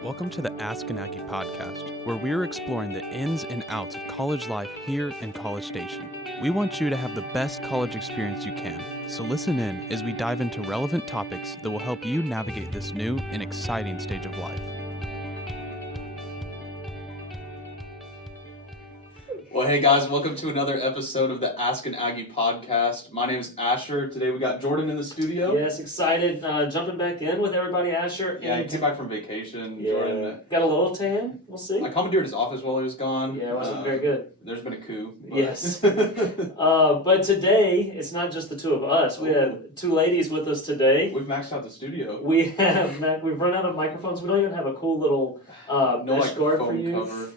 Welcome to the Ask an Aggie podcast, where we're exploring the ins and outs of college life here in College Station. We want you to have the best college experience you can, so listen in as we dive into relevant topics that will help you navigate this new and exciting stage of life. Well, hey guys, welcome to another episode of the Ask an Aggie podcast. My name is Asher. Today we got Jordan in the studio. Yes, excited. Jumping back in with everybody, Asher. Yeah, he came back from vacation. Yeah, Jordan got a little tan. We'll see. I commandeered his office while he was gone. Yeah, it wasn't very good. There's been a coup. But. Yes. But today, it's not just the two of us. We have two ladies with us today. We've maxed out the studio. We've run out of microphones. We don't even have a cool little mesh guard for you. Cover.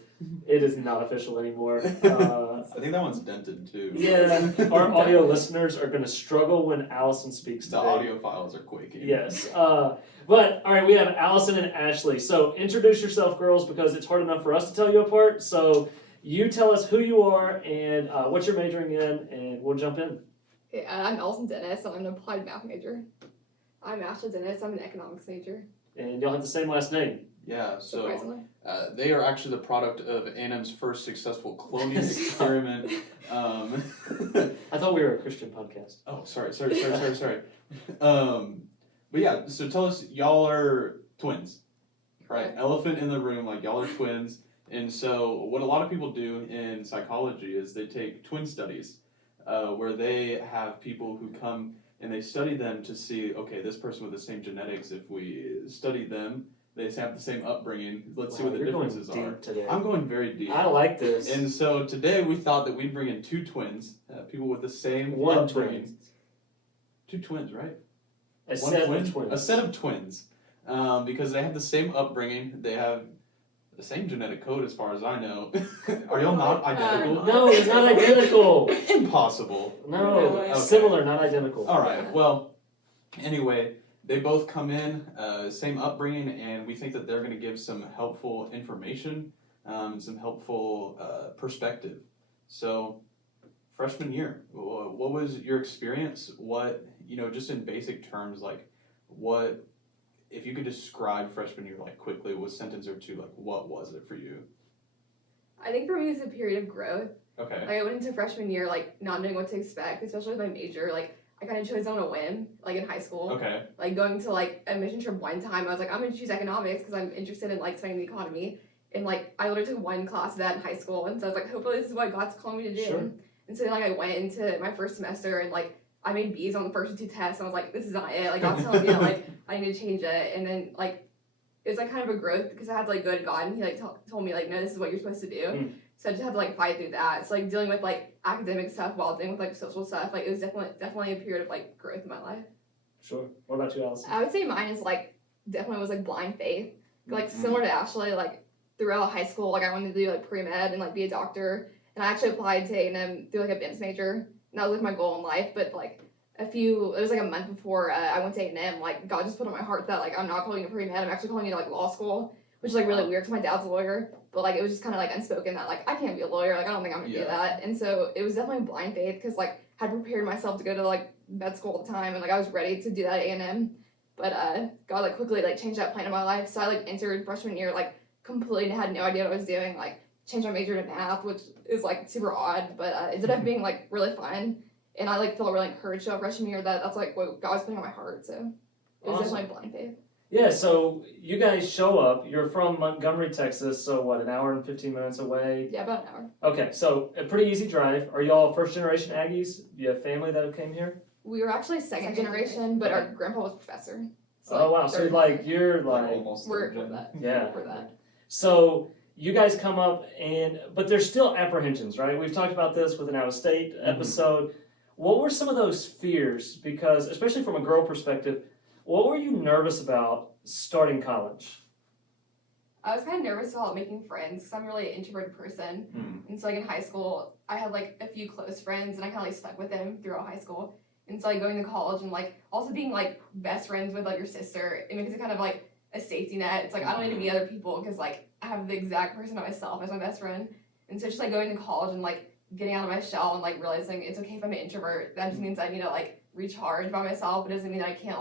It is not official anymore. I think that one's dented too. Yeah, our audio listeners are going to struggle when Allison speaks today. The audio files are quaking. Yes. But, all right, we have Allison and Ashley. So introduce yourself, girls, because it's hard enough for us to tell you apart. So you tell us who you are and what you're majoring in, and we'll jump in. Okay, I'm Allison Dennis, and I'm an applied math major. I'm Ashley Dennis, I'm an economics major. And y'all have the same last name. Yeah, so Surprisingly. they are actually the product of A&M's first successful cloning experiment. I thought we were a Christian podcast. Oh, sorry. But yeah, so tell us, y'all are twins, right? Elephant in the room, like y'all are twins. And so what a lot of people do in psychology is they take twin studies, where they have people who come and they study them to see, okay, this person with the same genetics, if we study them, they have the same upbringing. Let's see what the differences are. Today. I'm going very deep. I like this. And so today we thought that we'd bring in two twins, people with the same One upbringing. twin. Two twins, right? A set of twins. A set of twins. Because they have the same upbringing. They have the same genetic code as far as I know. Are y'all not identical? No, it's not identical. Impossible. No, Okay. Similar, not identical. All right. Well, anyway, they both come in, same upbringing, and we think that they're going to give some helpful information, some helpful perspective. So, freshman year, what was your experience? What, just in basic terms, like, what, if you could describe freshman year, like, quickly, with a sentence or two, like, what was it for you? I think for me it's a period of growth. Okay. Like, I went into freshman year, not knowing what to expect, especially with my major. I kind of chose on a whim, in high school. Okay. Going to, a mission trip one time, I was like, I'm going to choose economics because I'm interested in, studying the economy. And, I literally took one class of that in high school. And so I was like, hopefully this is what God's calling me to do. Sure. And so then, I went into my first semester and, I made B's on the first two tests. And I was like, this is not it. God's telling me that, I need to change it. And then, it was, kind of a growth because I had to, go to God. And he, told me, no, this is what you're supposed to do. Mm. So I just had to, fight through that. So, dealing with, academic stuff while dealing with, social stuff, it was definitely a period of, growth in my life. Sure. What about you, Allison? I would say mine is, definitely was, blind faith. Similar to Ashley, throughout high school, I wanted to do, pre-med and, be a doctor. And I actually applied to A&M through, a BIMS major. And that was, my goal in life. But, it was, a month before I went to A&M, God just put on my heart that, I'm not calling it pre-med. I'm actually calling it, law school, which is, really weird because my dad's a lawyer. But, it was just kind of, unspoken that, I can't be a lawyer. I don't think I'm going to do that. And so it was definitely blind faith because, had prepared myself to go to, med school at the time. And, I was ready to do that at A&M. But, God, quickly, changed that plan in my life. So I, entered freshman year, completely had no idea what I was doing. Changed my major to math, which is, super odd. But it ended up being, really fun. And I, felt really encouraged throughout freshman year that that's, what God was putting on my heart. So it was definitely blind faith. Yeah, so you guys show up. You're from Montgomery, Texas, so what, an hour and 15 minutes away? Yeah, about an hour. Okay, so a pretty easy drive. Are y'all first-generation Aggies? Do you have family that came here? We were actually second generation, but our grandpa was a professor. So oh, wow, so you're almost we're third gen. that. Yeah. We're that. So you guys come up, but there's still apprehensions, right? We've talked about this with an out-of-state episode. What were some of those fears? Because, especially from a girl perspective, what were you nervous about starting college? I was kind of nervous about making friends because I'm really an introverted person. And so, in high school, I had, a few close friends, and I kind of, stuck with them throughout high school. And so, going to college and, also being, best friends with, your sister, it makes it kind of, a safety net. It's, I don't need to meet other people because, I have the exact person by myself as my best friend. And so, just, going to college and, getting out of my shell and, realizing it's okay if I'm an introvert. That just means I need to, recharge by myself. It doesn't mean that I can't,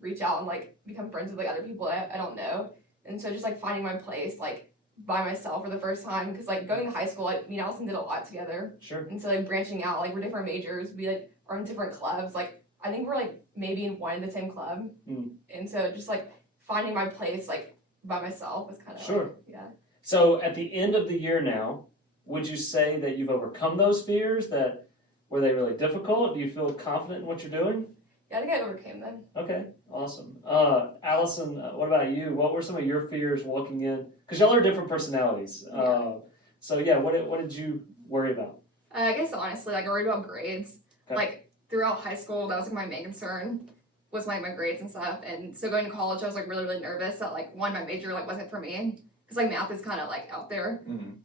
reach out and, become friends with, other people I don't know. And so just like finding my place like by myself for the first time, because like going to high school, like me and Allison did a lot together. Sure. And so like branching out, like we're different majors, we like are in different clubs. Like I think we're like maybe in one and the same club. And so just like finding my place like by myself was kind of Sure. like, yeah. So at the end of the year now, would you say that you've overcome those fears? That were they really difficult? Do you feel confident in what you're doing? Yeah, I think I overcame them. Okay, awesome. Allison, what about you? What were some of your fears walking in? Because y'all are different personalities. So yeah, what did you worry about? I guess honestly, like I worried about grades. Okay. Like throughout high school, that was like my main concern was like my grades and stuff. And so going to college, I was like really nervous that like one, my major like wasn't for me because like math is kind of like out there.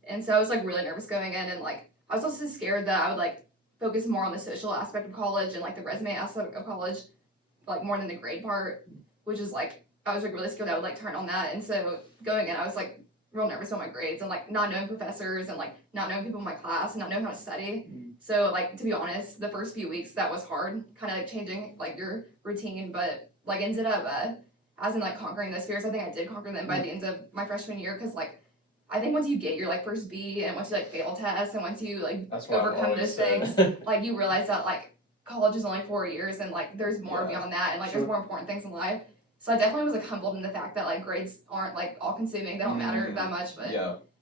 And so I was like really nervous going in, and like I was also scared that I would like focus more on the social aspect of college and like the resume aspect of college, like more than the grade part, which is like I was like really scared that I would like turn on that. And so going in, I was like real nervous about my grades and like not knowing professors and like not knowing people in my class and not knowing how to study. So like to be honest, the first few weeks that was hard, kind of like changing like your routine, but like ended up as in like conquering those fears. I think I did conquer them by the end of my freshman year, because like I think once you get your like first B and once you like fail tests and once you like overcome those things, like you realize that like college is only 4 years and like there's more beyond that, and like there's more important things in life. So I definitely was like humbled in the fact that like grades aren't like all consuming, they don't matter that much, but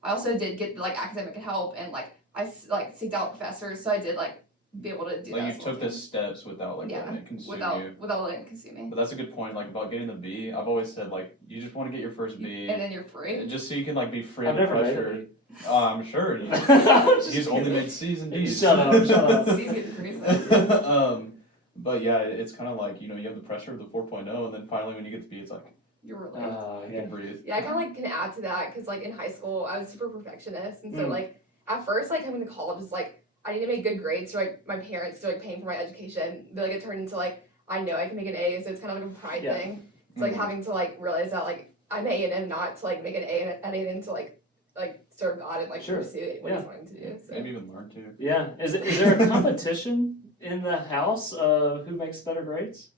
I also did get like academic help, and like I like seeked out professors, so I did like be able to do that. Like you took the steps without like letting it consume you. Without letting it consume me. But that's a good point, like about getting the B. I've always said like you just want to get your first B, and then you're free. just so you can like be free I've of never made pressure. a B. I'm sure. He's only made C's and D's. Shut up. C's get degrees. But yeah, it's kind of like, you know, you have the pressure of the 4.0, and then finally when you get the B, it's like You're relieved. you can breathe. Yeah, I kind of like can add to that because like in high school I was super perfectionist, and so like at first like coming to college is like I need to make good grades so like my parents are like paying for my education, but like it turned into like I know I can make an A, so it's kind of like a pride thing. It's like having to like realize that like I'm A&M, not to like make an A in anything, to like serve God and like pursue what he's wanting to do. So. Maybe even learn too. Yeah. Is there a competition in the house of who makes better grades?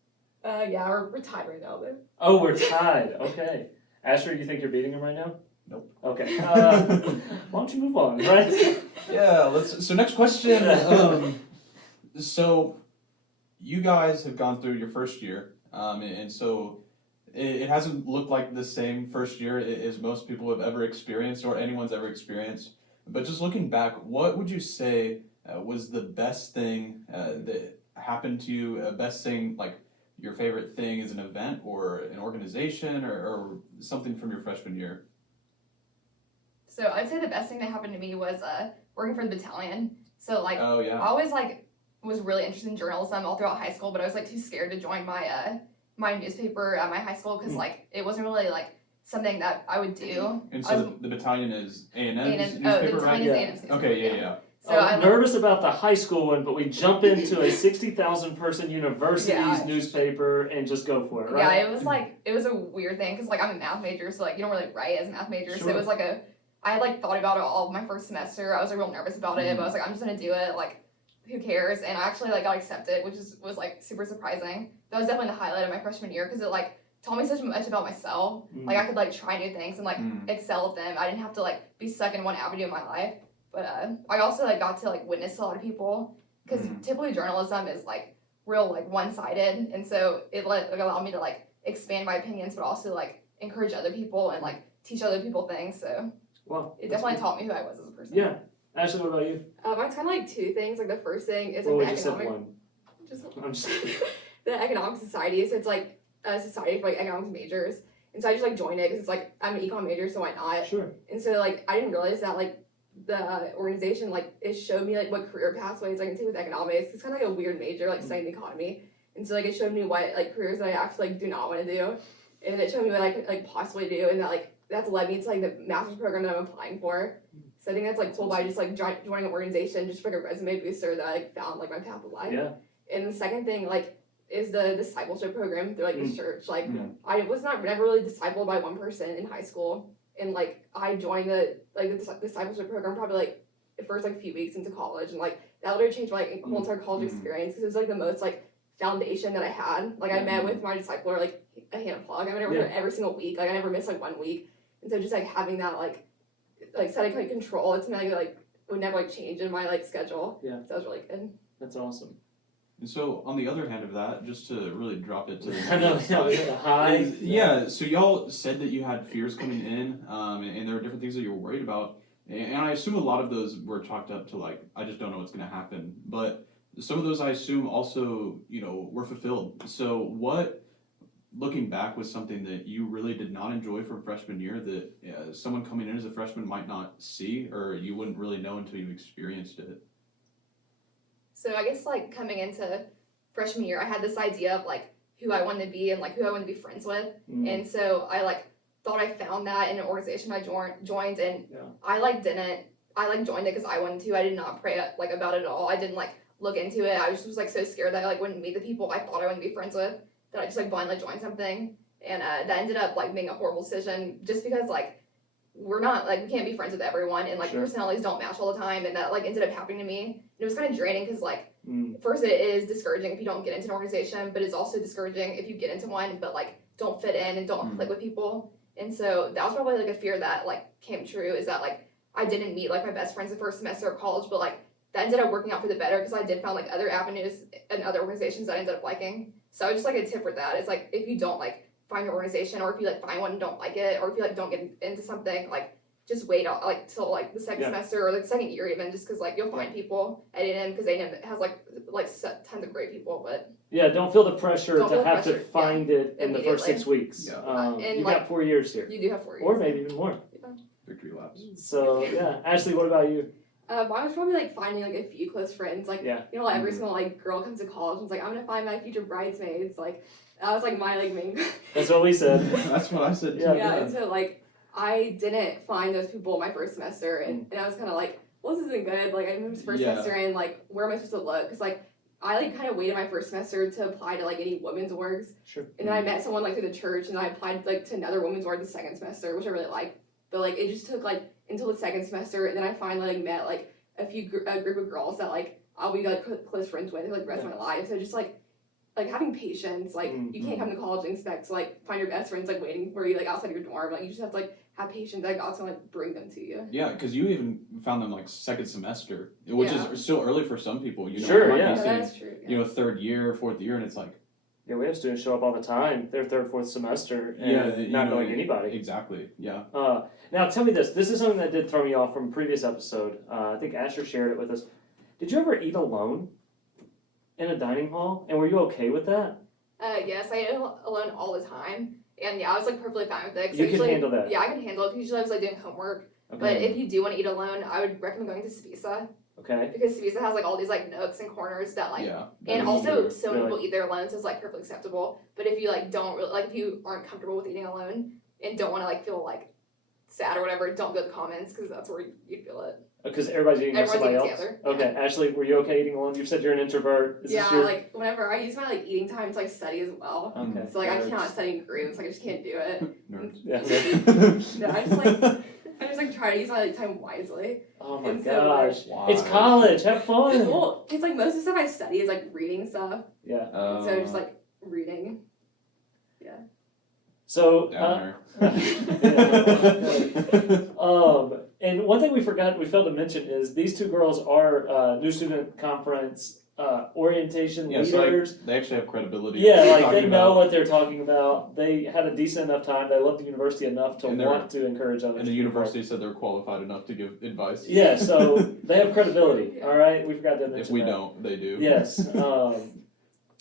Yeah, we're tied right now though. Oh, we're tied. Okay. Asher, you think you're beating him right now? Nope. Okay. Why don't you move on, right? Yeah, so next question. So you guys have gone through your first year, and so it hasn't looked like the same first year as most people have ever experienced or anyone's ever experienced. But just looking back, what would you say was the best thing that happened to you? Best thing, like your favorite thing is an event or an organization or something from your freshman year? So I'd say the best thing that happened to me was working for the battalion. So like Oh yeah. I always like was really interested in journalism all throughout high school, but I was like too scared to join my my newspaper at my high school because like it wasn't really like something that I would do. And so the battalion is A&M's A&M, newspaper, the right? battalion is A&M's newspaper. Okay, yeah. So I'm nervous about the high school one, but we jump into a 60,000 person university's newspaper and just go for it, right? Yeah, it was a weird thing because like I'm a math major, so like you don't really write as a math major. Sure. So it was like I had like thought about it all my first semester. I was like real nervous about it, but I was like, I'm just gonna do it. Like, who cares? And I actually like got accepted, which was like super surprising. That was definitely the highlight of my freshman year because it like taught me so much about myself. Like I could like try new things and like excel at them. I didn't have to like be stuck in one avenue of my life. But I also like got to like witness a lot of people because typically journalism is like real like one-sided, and so it allowed me to like expand my opinions, but also like encourage other people and like teach other people things. So it definitely taught me who I was as a person. Yeah. Ashley, what about you? Mine's kind of like two things. Like the first thing is Well, like we the just said economic. one. I'm just The economic society. So it's like a society for like economics majors, and so I just like joined it because it's like I'm an econ major, so why not? Sure. And so like I didn't realize that like the organization like it showed me like what career pathways I can take with economics. It's kind of like a weird major, like studying the economy, and so like it showed me what like careers that I actually like do not want to do, and it showed me what I could like possibly do, and that like that's led me to like the master's program that I'm applying for. So I think that's like cool by just like joining an organization just for like a resume booster that I like found like my path of life. Yeah. And the second thing like is the discipleship program through like this church. Like I was never really discipled by one person in high school, and like I joined the discipleship program probably like the first like few weeks into college, and like that literally changed my like, whole entire college experience because it was like the most like foundation that I had. Like I met with my discipler like a hand of plug. I met her every single week. Like I never missed like 1 week. And so just like having that like setting like control, it's something like would never like change in my like schedule. Yeah. So that was really good. That's awesome. And so on the other hand of that, just to really drop it to the I know, yeah, we had a high. yeah, so y'all said that you had fears coming in, and there were different things that you were worried about. And I assume a lot of those were chalked up to like, I just don't know what's going to happen. But some of those I assume also, were fulfilled. So what, looking back, was something that you really did not enjoy from freshman year that someone coming in as a freshman might not see, or you wouldn't really know until you experienced it? So I guess like coming into freshman year, I had this idea of like who I wanted to be and like who I wanted to be friends with. And so I like thought I found that in an organization I joined, and I joined it because I wanted to. I did not pray like about it at all. I didn't like look into it. I just was like so scared that I like wouldn't meet the people I thought I wanted to be friends with, that I just like blindly joined something, and that ended up like being a horrible decision just because like we can't be friends with everyone, and like personalities don't match all the time, and that like ended up happening to me. And it was kind of draining because like first it is discouraging if you don't get into an organization, but it's also discouraging if you get into one but like don't fit in and don't click with people. And so that was probably like a fear that like came true, is that like I didn't meet like my best friends the first semester of college, but like that ended up working out for the better because I did find like other avenues and other organizations that I ended up liking. So just like a tip for that is like if you don't like find your organization, or if you like find one and don't like it, or if you like don't get into something, like just wait like till like the second semester or like second year even, just because like you'll find people at A&M, because A&M has like tons of great people. But don't feel the pressure to have to find it in the first 6 weeks. And you got 4 years here. You do have 4 years, or maybe even more. Victory laps. So Ashley, what about you? Mine was probably like finding like a few close friends. Like every single like girl comes to college and is like, I'm gonna find my future bridesmaids. Like that was like my like main. That's what we said. That's what I said too. Yeah, and so like I didn't find those people my first semester, and I was kind of like, well, this isn't good. Like I moved first semester, and like where am I supposed to look? Because like I like kind of waited my first semester to apply to like any women's orgs. Sure. And then I met someone like through the church, and I applied like to another women's org the second semester, which I really liked. But like it just took like until the second semester, and then I finally like met like a group of girls that like I'll be like close friends with like the rest of my life. So just like having patience, like you can't come to college and expect to like find your best friends like waiting for you like outside your dorm. Like you just have to like have patience that God's gonna like bring them to you. Yeah, because you even found them like second semester, which is still early for some people. Sure, that's true. Third year, fourth year, and it's like. Yeah, we have students show up all the time. Their third, fourth semester, and not knowing anybody. Exactly. Yeah. Now tell me this. This is something that did throw me off from a previous episode. I think Asher shared it with us. Did you ever eat alone in a dining hall? And were you okay with that? Yes, I ate alone all the time. And I was like perfectly fine with it. You can handle that? Yeah, I can handle it. Usually I was like doing homework. Okay. But if you do want to eat alone, I would recommend going to Savisa. Okay. Because Savisa has like all these like nooks and corners that like, and also so many people eat there alone, so it's like perfectly acceptable. But if you like don't really if you aren't comfortable with eating alone and don't want to like feel like sad or whatever, don't go to the commons, because that's where you feel it. Because everybody's eating with somebody else. Together. Okay, Ashley, were you okay eating alone? You said you're an introvert. Like whenever I use my like eating time to like study as well. Okay. So like I cannot study in groups. Like I just can't do it. Yeah. No, I just like try to use my like time wisely. Oh my gosh! It's college. Have fun. Well, it's like most of the stuff I study is like reading stuff. Yeah. So just like reading. Yeah. So. And one thing we failed to mention is these two girls are new student conference orientation leaders. So they actually have credibility. Yeah, like they know what they're talking about. They had a decent enough time. They love the university enough to want to encourage others. And the university said they're qualified enough to give advice. Yeah, so they have credibility. All right, we forgot to mention If we don't, they do. Yes,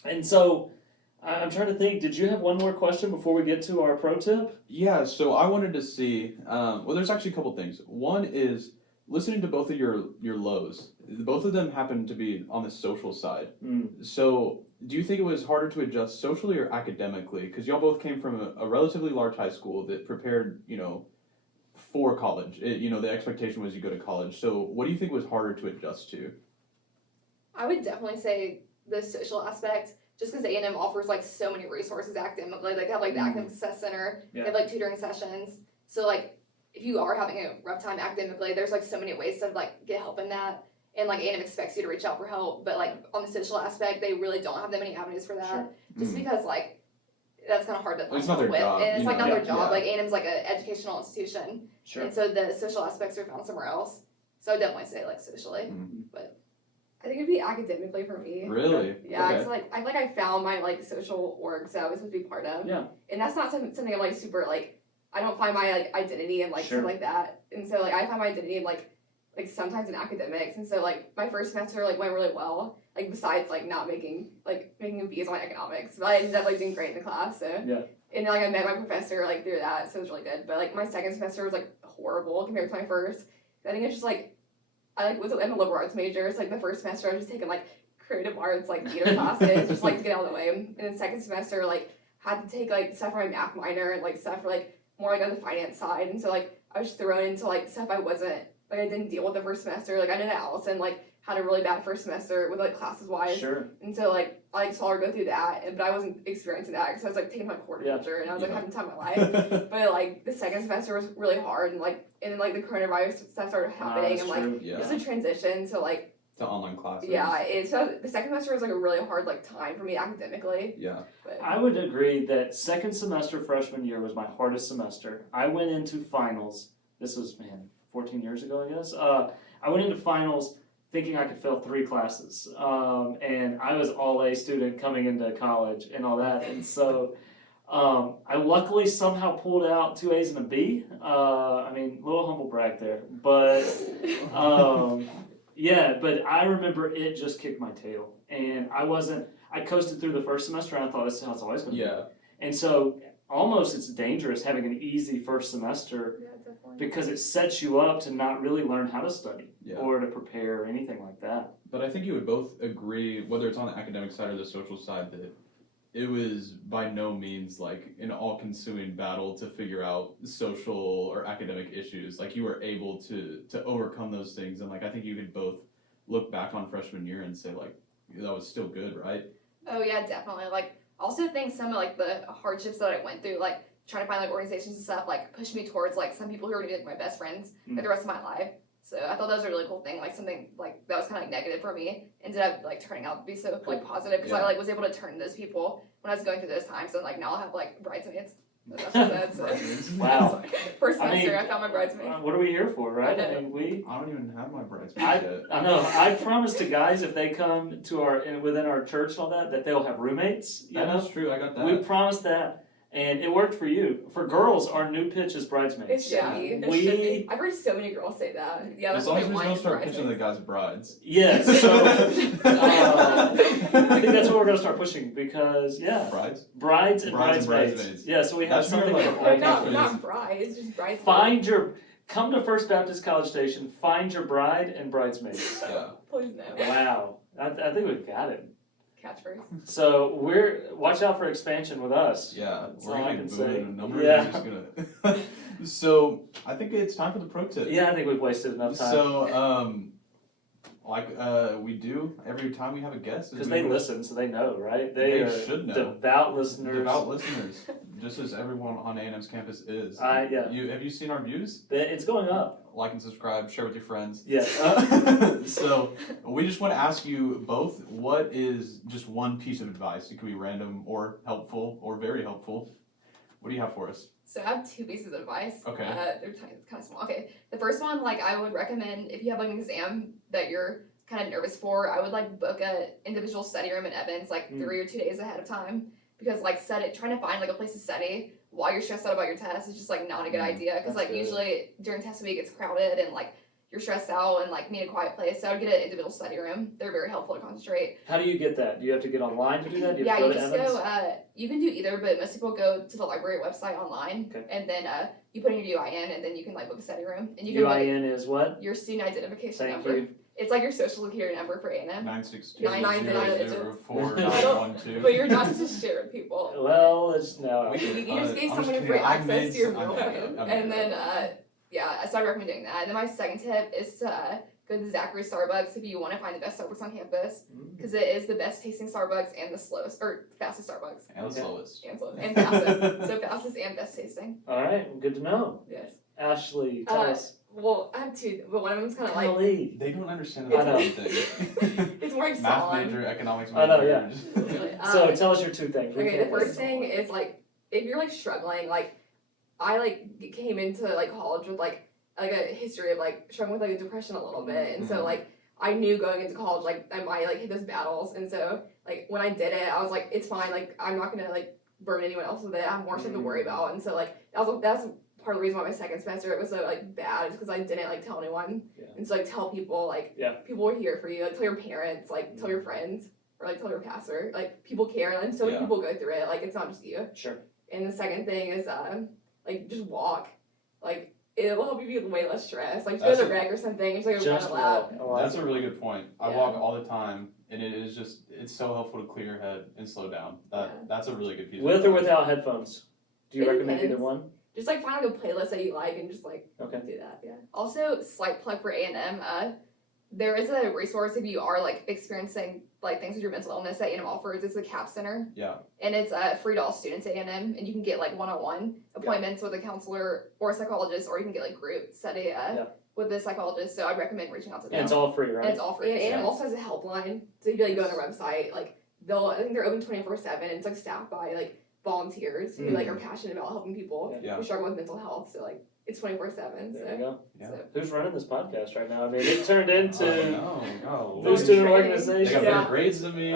and so. I'm trying to think, did you have one more question before we get to our pro tip? Yeah, so I wanted to see, there's actually a couple things. One is listening to both of your lows. Both of them happen to be on the social side. So do you think it was harder to adjust socially or academically? Because y'all both came from a relatively large high school that prepared, for college. The expectation was you go to college. So what do you think was harder to adjust to? I would definitely say the social aspect. Just because A&M offers like so many resources academically, like they have like the academic success center, they have like tutoring sessions. So like if you are having a rough time academically, there's like so many ways to like get help in that. And like A&M expects you to reach out for help, but like on the social aspect, they really don't have that many avenues for that. Sure. Just because like that's kind of hard to find It's not their with. job, And it's you like know, not their yeah. job. Like A&M's like an educational institution, Sure. and so the social aspects are found somewhere else. So I would definitely say like socially, but I think it'd be academically for me. Really? Yeah, Okay. it's like I feel like I found my like social orgs that I was supposed to be part of. Yeah. And that's not something I'm like super like I don't find my like identity and like Sure. stuff like that. And so like I find my identity in like sometimes in academics. And so like my first semester like went really well. Like besides like not making B's on my economics, but I ended up like doing great in the class. So Yeah. And then like I met my professor like through that, so it was really good. But like my second semester was like horrible compared to my first. I think it's just like I'm a liberal arts major. So like the first semester I was just taking like creative arts like theater classes just like to get out of the way. And then second semester like had to take like stuff for my math minor and like stuff for like more like on the finance side. And so like I was thrown into like stuff I didn't deal with the first semester. Like I know that Allison like had a really bad first semester with like classes wise. Sure. And so like I like saw her go through that, but I wasn't experiencing that because I was like taking my horticulture and I was like having time of my life. But like the second semester was really hard and then like the coronavirus stuff started happening and like it was a transition. So like to online classes. yeah, so the second semester was like a really hard like time for me academically. Yeah. But I would agree that second semester freshman year was my hardest semester. I went into finals. This was 14 years ago, I guess. I went into finals thinking I could fail 3 classes, and I was all A student coming into college and all that, and so I luckily somehow pulled out 2 A's and a B. I mean, a little humble brag there, but yeah. But I remember it just kicked my tail, and I coasted through the first semester, and I thought this is how it's always going to be. Yeah. And so almost it's dangerous having an easy first semester yeah, definitely. because it sets you up to not really learn how to study Yeah. or to prepare or anything like that. But I think you would both agree, whether it's on the academic side or the social side, that it was by no means like an all-consuming battle to figure out social or academic issues. Like you were able to overcome those things, and like I think you could both look back on freshman year and say like that was still good, right? Oh yeah, definitely. Like also think some of like the hardships that I went through, like trying to find like organizations and stuff, like pushed me towards like some people who are gonna be like my best friends for the rest of my life. So I thought that was a really cool thing, like something like that was kind of like negative for me ended up like turning out to be so like positive because I like was able to turn to those people when I was going through those times. And like now I'll have like bridesmaids. That's what I said. So. Bridesmaids. Wow. First I mean, semester I found my bridesmaid. What are we here for, right? I I know. mean, I don't even have my bridesmaids yet. I know. I promise to guys if they come to within our church and all that they'll have roommates. You know, That's true. I got that. we promised that, and it worked for you. For girls, our new pitch is It bridesmaids. should be. It We- should be. I've heard so many girls say that. Yeah, that's as long what as I we want don't is start pitching the bridesmaids. guys brides. Yes. So I think that's what we're gonna start pushing because Brides. brides and Brides and bridesmaids. bridesmaids. Yeah, so we have That's more something like for a all Or whole not, Actually, not brides, just bridesmaids. Come to First Baptist College Station, find your bride and bridesmaids. Yeah. Please no. Wow, I think we've got it. Catchphrase. So watch out for expansion with us. Yeah. That's We're all I gonna can be say. booming in a number. Yeah. We're just gonna. So I think it's time for the pro tip. Yeah, I think we've wasted enough time. So we do every time we have a guest. Because they listen, so they know, right? They are should know. devout listeners. Devout listeners, just as everyone on A&M's campus is. Yeah. Have you seen our views? It's going up. Like and subscribe, share with your friends. Yeah. So we just want to ask you both, what is just one piece of advice? It could be random or helpful or very helpful. What do you have for us? So I have 2 pieces of advice. Okay. They're kind of small. Okay. The first one, like I would recommend if you have like an exam that you're kind of nervous for, I would like book a individual study room in Evans like 3 or 2 days ahead of time because like trying to find like a place to study while you're stressed out about your test is just like not a good idea because like usually during test week it's crowded and like you're stressed out and like need a quiet place. So I would get an individual study room. They're very helpful to concentrate. How do you get that? Do you have to get online to do that? Do you have Yeah, to you go just to Evans? go. You can do either, but most people go to the library website online, Okay. and then you put in your UIN, and then you can like book a study room, and you can book UIN is what? your student identification Thank number. you. It's like your social security number for A&M, 962-004-912. but you're not supposed to share with people. Well, it's no. You just gave I'm someone just free kidding. I access to your made- mail I'm phone, kidding. and then yeah, so I recommend doing that. And then my second tip is to go to Zachary Starbucks if you want to find the best Starbucks on campus, because it is the best tasting Starbucks and the slowest or fastest Starbucks. And the Okay. slowest. And fastest. So fastest and best tasting. All right, well, good to know. Yes. Ashley, tell us. Well, I have 2, but one of them's kind of like Golly. They don't understand I the know. thing. it's more like Math salon. major, economics I know, major. yeah. Really. So tell us your 2 things. Okay, the Recap first this. thing is like if you're like struggling, like I like came into like college with like a history of like struggling with like depression a little bit, and so like I knew going into college like I might like hit those battles, and so like when I did it, I was like, it's fine, like I'm not gonna like burden anyone else with it. I have more stuff to worry about, and so like that's part of the reason why my second semester it was so like bad, is because I didn't like tell anyone, and so like tell people like people were here for you, like tell your parents, like tell your friends, or like tell your pastor, like people care, and so many people go through it, like it's not just you. Sure. And the second thing is like just walk, like it'll help you be way less stressed. Like go to the rec or something, just like run a lap. That's a really good point. I walk all the time, and it is just it's so helpful to clear your head and slow down. That's a really good piece. With or without headphones? Do you recommend either one? Just like find like a playlist that you like and just like do that. Yeah. Also, slight plug for A&M. There is a resource if you are like experiencing like things with your mental illness that A&M offers. It's the CAP Center. Yeah. And it's free to all students at A&M, and you can get like one-on-one appointments with a counselor or a psychologist, or you can get like group study with a psychologist. So I'd recommend reaching out to them. And it's all free, right? And it's all free. And A&M also has a helpline. So if you like go on their website, like I think they're open 24/7, and it's like staffed by like volunteers who like are passionate about helping people who struggle with mental health. So like it's 24/7. There you go. Yeah. So. Who's running this podcast right now? I mean, it turned into no. the student They organization. got better grades than me.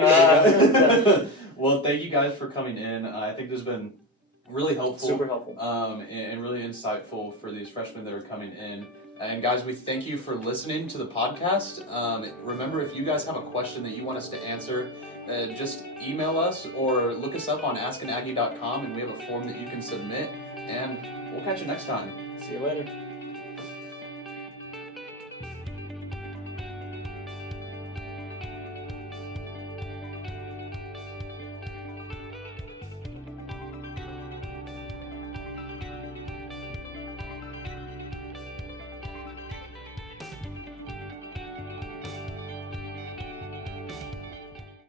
Well, thank you guys for coming in. I think this has been really helpful. Super helpful. And really insightful for these freshmen that are coming in. And guys, we thank you for listening to the podcast. Remember, if you guys have a question that you want us to answer, just email us or look us up on askanaggie.com, and we have a form that you can submit. And we'll catch you next time. See you later.